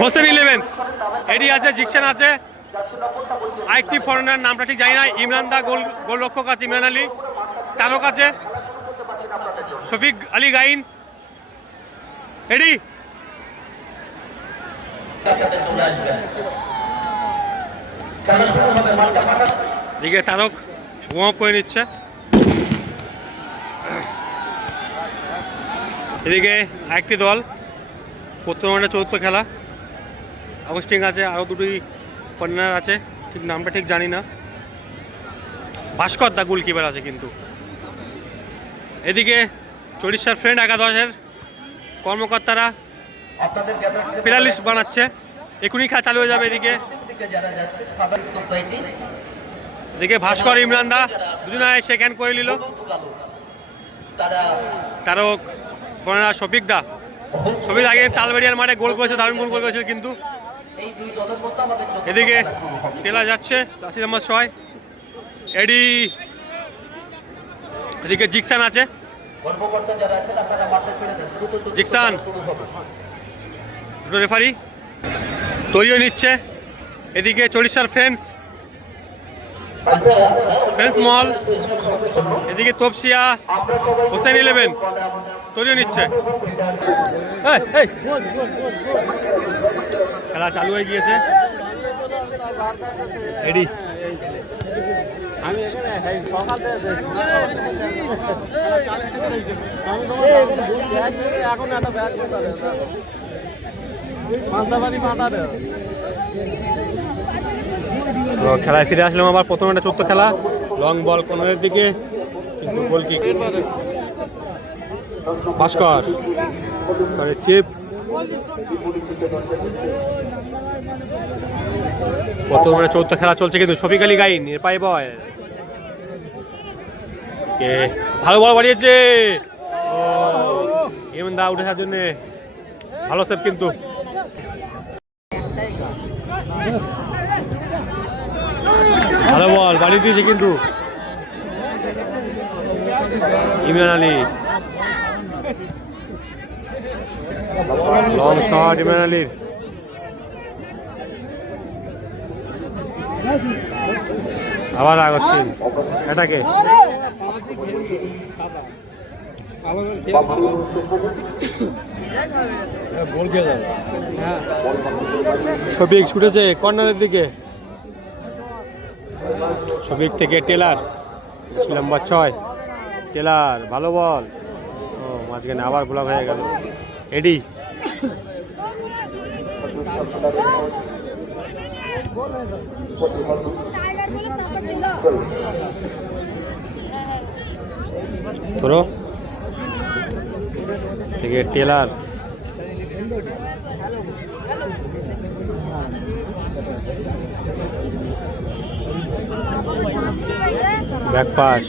হোসেন ইলেভেন্স, এডি আছে জিকশন আছে। আরেকটি ফরেনার নামটা ঠিক জানি না, ইমরান দা গোল, গোলরক্ষক আছে ইমরান আলী। তারক আছে, শফিক আলী গাইন। এডি। এদিকে তারক ওয়ার্ম করে নিচ্ছে। এদিকে আরেকটি দল। প্রথম রাউন্ডে চতুর্থ খেলা। অগস্টিং আছে, আরও দুটি ফরেনার আছে। ঠিক নামটা ঠিক জানি না। ভাস্কর দা গোলকিপার আছে কিন্তু। এদিকে চড়িষ্যার ফ্রেন্ড একাদশের কর্মকর্তারা প্লেয়ার লিস্ট বানাচ্ছে। এখনই খেলা চালু হয়ে যাবে এদিকে। এদিকে ভাস্কর, ইমরান দা দুজনায় সেকেন্ড করে নিল। তারক ফরেনার শফিক দা শফিক আগে তালবাড়িয়ার মাঠে গোল করেছে, দারুণ গোল করেছিল কিন্তু। এদিকে টেলা যাচ্ছে, রাশিদ আহমদ ছয় এডি, এদিকে জিকসান আছে। জিকসান, দুটো রেফারি তৈরিও নিচ্ছে। এদিকে চড়িষ্যার ফ্রেন্ডস ফ্রেন্ডস মহল। এদিকে তপসিয়া, হোসেন ইলেভেন তৈরিও নিচ্ছে। খেলা চালু হয়ে গিয়েছে। এডি আমি এখানে একটা খেলায় ফিরে আসলাম আবার প্রথম একটা চোদ্দ খেলা। লং বল কর্নারের দিকে কিন্তু গোল কিক ভাস্কর করে চিপ। প্রথম মানে চৌদ্দ খেলা চলছে কিন্তু শফিক আলী গাইন পাই বয় ভালো বল বাড়িয়েছে। দা উঠে জন্য ভালো সেভ কিন্তু। ভালো বল বাড়িয়ে দিয়েছে কিন্তু। ইমরান আলী। লং শট ইমরান আলীর। আবার আগস্টিন। এটাকে? শফিক ছুটেছে কর্নারের দিকে। শফিক থেকে টেলার। নাম্বার ছয়। টেলার, ভালো বল। ও, মাঝখানে আবার ব্লক হয়ে গেল। এডি। ধরো থেকে টেলার ব্যাক পাস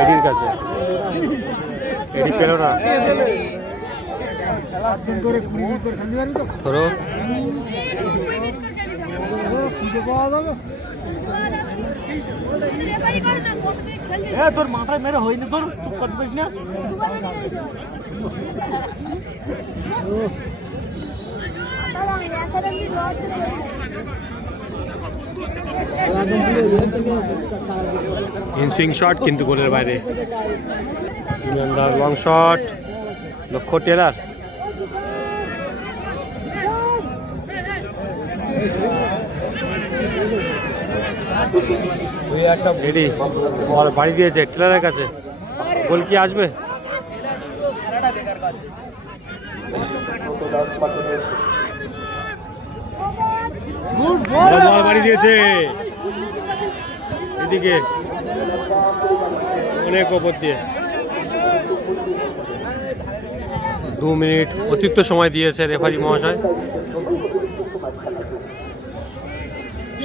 এডির কাছে। এডি পেল না। ধরো। তোর মাথায় মেরে হয়নি তোর? চুপ করতে পারিস না। ইনসুইং শট কিন্তু গোলের বাইরে। লং শট লক্ষ্য টেলার রেডি। বল বাড়ি দিয়েছে, টেলারের কাছে। গোল কি আসবে? বাড়ি দিয়েছে। এদিকে। অনেক ওপর দিয়ে। দু মিনিট অতিরিক্ত সময় দিয়েছে রেফারি মহাশয়।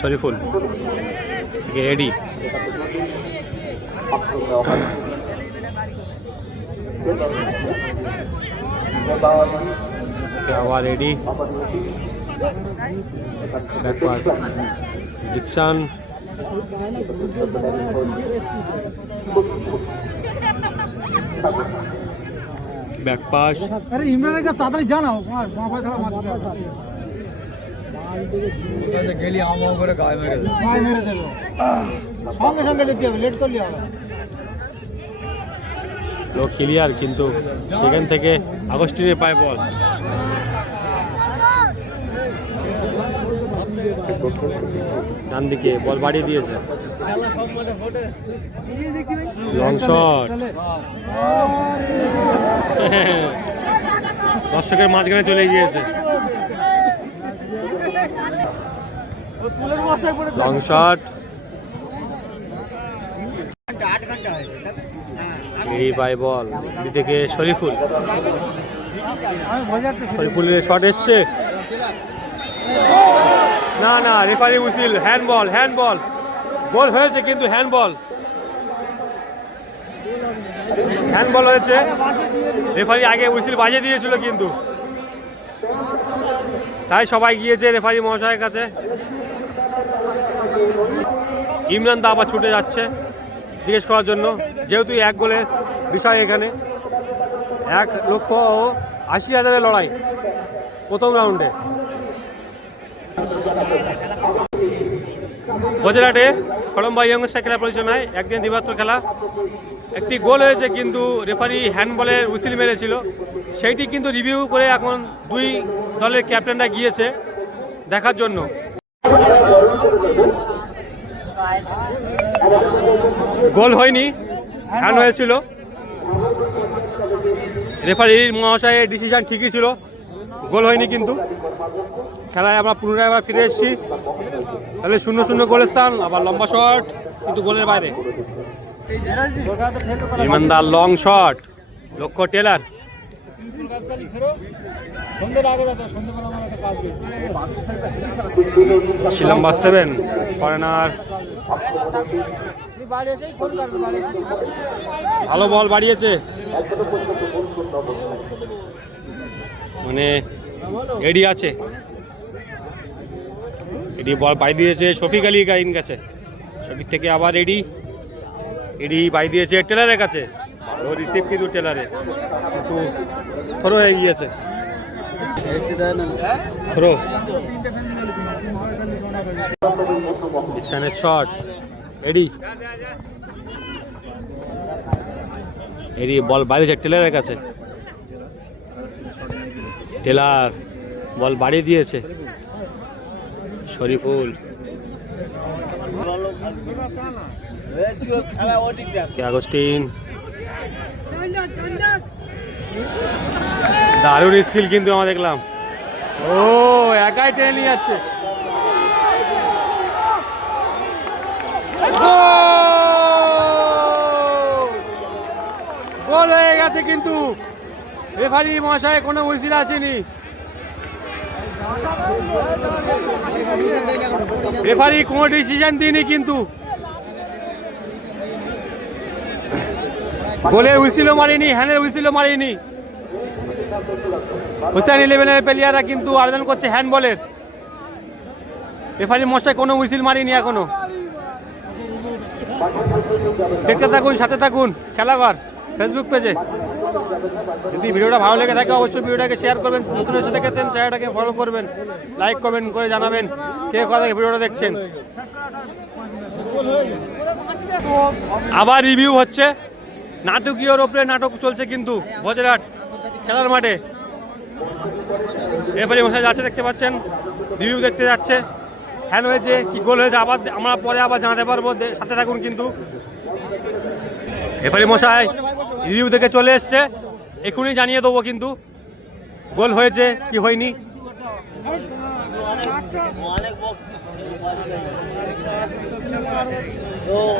শরীফুল এডি আবার এডি ব্যাকপাস ডিকশন ব্যাক আরে ইমরানের কাছে তাড়াতাড়ি জানাও। মাফা ছাড়া মারতে গেলি আমা করে গায়ে মেরে দেবে। পায়ে মেরে দেবো। সঙ্গে সঙ্গে যেতে হবে লেট করলে হবে লোক ক্লিয়ার কিন্তু সেখান থেকে আগস্টিনের পায় বল। ডান দিকে বল বাড়িয়ে দিয়েছে। লং শট দর্শকের মাঝখানে চলে গিয়েছে। লং শট পায় বল থেকে শরীফুল। শরীফুলের শট এসছে। না না রেফারি উসিল হ্যান্ডবল হ্যান্ডবল গোল হয়েছে কিন্তু হ্যান্ডবল হ্যান্ডবল হয়েছে। রেফারি আগে উসিল বাজিয়ে দিয়েছিল কিন্তু। তাই সবাই গিয়েছে রেফারি মহাশয়ের কাছে। ইমরান দা আবার ছুটে যাচ্ছে জিজ্ঞেস করার জন্য। যেহেতু এক গোলের বিষয় এখানে, এক লক্ষ ও আশি হাজারের লড়াই প্রথম রাউন্ডে। বজরাটে কলম্বা ইয়ংস্টার খেলা পরিচালনায় একদিন দিবাত্র খেলা। একটি গোল হয়েছে কিন্তু রেফারি হ্যান্ডবলের উসিল মেরেছিল। সেইটি কিন্তু রিভিউ করে এখন দুই দলের ক্যাপ্টেনরা গিয়েছে দেখার জন্য। গোল হয়নি হ্যান্ড হয়েছিল। রেফারির মহাশয়ের ডিসিশন ঠিকই ছিল, গোল হয়নি কিন্তু। খেলায় আমরা পুনরায় আবার ফিরে এসেছি। তাহলে শূন্য শূন্য গোলের স্থান, আবার লম্বা শট কিন্তু গোলের বাইরে। ইমানদার লং শট লক্ষ্য টেলার। সন্ধ্যের আগে যাতে সন্ধ্যেবেলা আমার একটা কাজ রয়েছে। শিলাম্বার সেভেন ফরেনার। ভালো বল বাড়িয়েছে। মানে এডি আছে। এডি বল বাই দিয়েছে শফিক আলী গাইন কাছে শফিক থেকে আবার এডি এডি বাই দিয়েছে টেলারের কাছে। ও রিসিভ কিন্তু টেলারে কিন্তু হয়ে গিয়েছে। শট এডি এডি বল বাইরে যাচ্ছে টেলারের কাছে। টেলার বল বাড়িয়ে দিয়েছে। শরীফুল। আগস্টিন? দারুণ স্কিল কিন্তু আমরা দেখলাম। ও, একাই টেনে নিয়ে যাচ্ছে। গোল! হয়ে গেছে কিন্তু। রেফারি মশাই কোনো উইসিল আসেনি। রেফারি কোনো ডিসিশন দিইনি কিন্তু। গোলের উইসিলও মারিনি, হ্যান্ডের উইসিলও মারিনি। হুসেন ইলেভেনের প্লেয়াররা কিন্তু আবেদন করছে হ্যান্ড বলের রেফারি মশাই কোনো উইসিল মারিনি এখনও। দেখতে থাকুন, সাথে থাকুন, খেলাঘর ফেসবুক পেজে যদি ভিডিওটা ভালো লেগে থাকে, অবশ্যই ভিডিওটাকে শেয়ার করবেন। নতুন এসে দেখেছেন চ্যানেলটাকে ফলো করবেন লাইক কমেন্ট করে জানাবেন কে কোথা ভিডিওটা দেখছেন। আবার রিভিউ হচ্ছে। নাটকীয়র ওপরে নাটক চলছে কিন্তু বজরাট খেলার মাঠে। এবারে মশাই যাচ্ছে, দেখতে পাচ্ছেন রিভিউ দেখতে যাচ্ছে। হ্যান হয়েছে, কি গোল হয়েছে, আবার আমরা পরে আবার জানাতে পারব সাথে থাকুন কিন্তু। এবারে মশাই রিভিউ দেখে চলে এসছে। এখনই জানিয়ে দেবো কিন্তু, গোল হয়েছে কি হয়নি। অনেক খেলে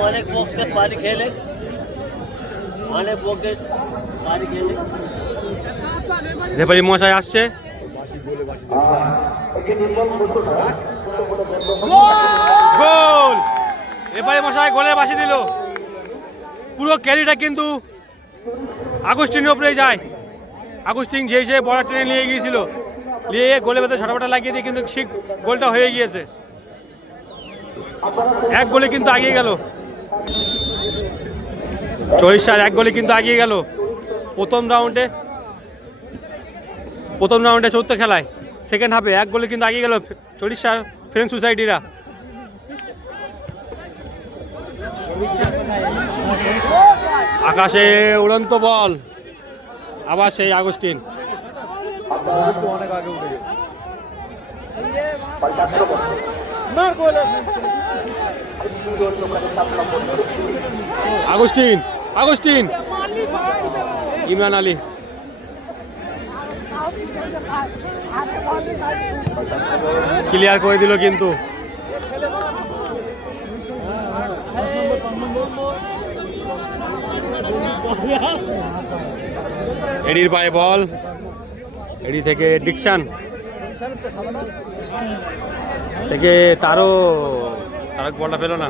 অনেক বক্স পানি খেলে রেফারি মশাই আসছে। গোল! এবারে মশাই গোলে বাসি দিল। পুরো ক্যারিটা কিন্তু আগস্টিনের উপরে যায়। আগস্টিন যে সে বড় ট্রেনে নিয়ে গিয়েছিল। নিয়ে গোলের ভেতরে ছটাফটা লাগিয়ে দিয়ে কিন্তু ঠিক গোলটা হয়ে গিয়েছে। এক গোলে কিন্তু আগিয়ে গেল। চল্লিশ এক গোলে কিন্তু আগিয়ে গেল। প্রথম রাউন্ডে প্রথম রাউন্ডে চৌদ্দ খেলায়। সেকেন্ড হাফে এক গোলে কিন্তু আগিয়ে গেল চড়িষ্যার ফ্রেন্ড সোসাইটিরা। আকাশে উড়ন্ত বল। আবার সেই Augustine. Augustine. Augustine. Imran Ali. Clear করে দিল কিন্তু। এডির পায়ে বল। এডি থেকে ডিকশন। থেকে তারও তারক বলটা পেল না।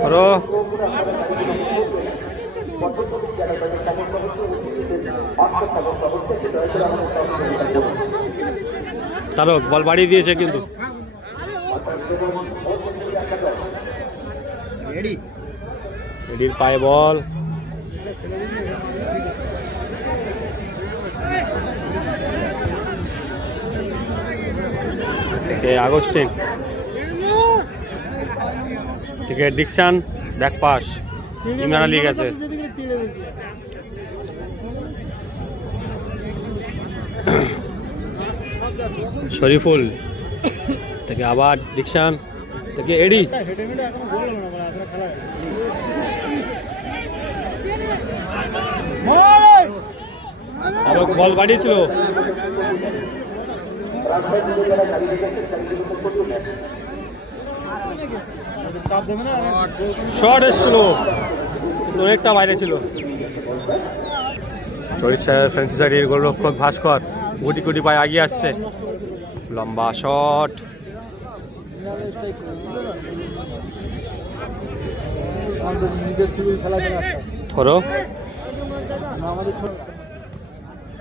ধরো তারক বল বাড়িয়ে দিয়েছে কিন্তু। এডির পায়ে বল। থেকে আগস্টিন থেকে ডিকশান, ব্যাক পাস ইমরান আলী গেছে। শরীফুল থেকে আবার ডিকশান, থেকে এডি। বল বাড়িয়েছিল চাপ দেবে না আরে গোল শর্ট এসছিল। কিন্তু অনেকটা বাইরে ছিল। চরিত্র ফ্রান্সিসারির গোলরক্ষক ভাস্কর গুটি গুটি পায়ে আগিয়ে আসছে। লম্বা শট। একটা থরো।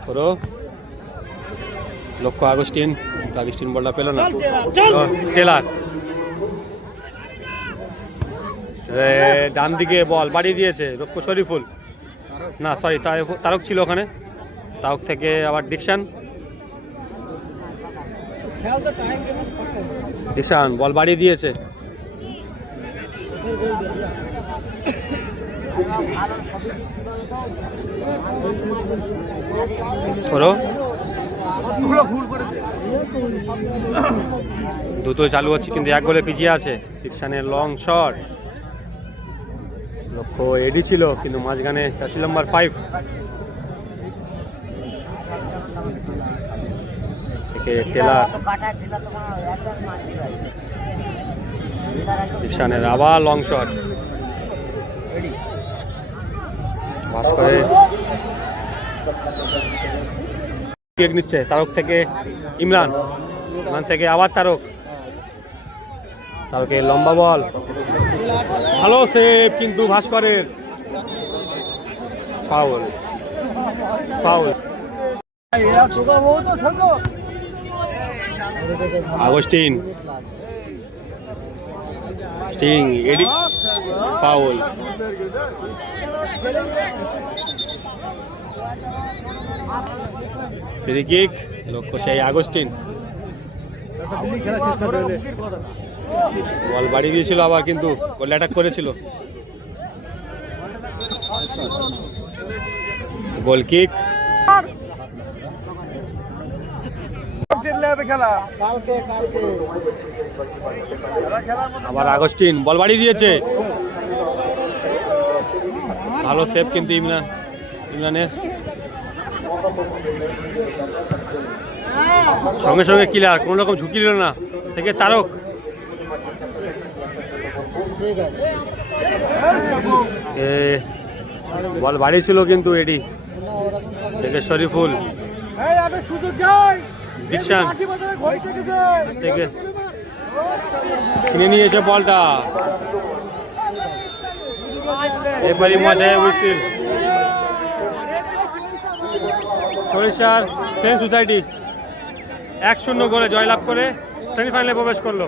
থরো। লক্ষ্য আগস্টিন আগস্টিন বলটা পেল না। টেলার এ, ডান দিকে বল, বাড়িয়ে দিয়েছে রক্ষ শরীফুল না সরি তারক ছিল ওখানে। তারক থেকে আবার ডিকশান। ডিকশান, বল বাড়িয়ে দিয়েছে। ধরো দ্রুত চালু হচ্ছে, কিন্তু এক গোলে পিছিয়ে আছে। ডিকশনের লং শট লক্ষ্য এডি ছিল, কিন্তু মাঝখানে চাষি নম্বর ফাইভ থেকে টেলার। ডিকশনের আবার লং শট করে। কিক নিচ্ছে, তারক থেকে ইমরান। ইমরান থেকে আবার তারক। তারকের লম্বা বল ভালো সেভ কিন্তু ভাস্করের। Foul foul Augustine. স্টিং এডি ফাউল ফ্রি কিক লক্ষ্য সেই আগস্টিন। খেলা শেষ না হলে বল বাড়ি দিয়েছিল আবার কিন্তু বল অ্যাটাক করেছিল। গোল কিক আবার আগস্টিন, বল বাড়ি দিয়েছে। ভালো সেভ কিন্তু ইমরান, ইমরানের। সঙ্গে সঙ্গে কিলার কোনো রকম ঝুঁকি নিল না। থেকে তারক। এ, বল বাড়ি ছিল কিন্তু এটি থেকে শরীফুল থেকে ছিনে নিয়েছে বলটা। এবারই মজায় উইসিল সরিষার ফ্রেন্ড সোসাইটি এক শূন্য গোলে জয়লাভ করে সেমিফাইনালে প্রবেশ করল।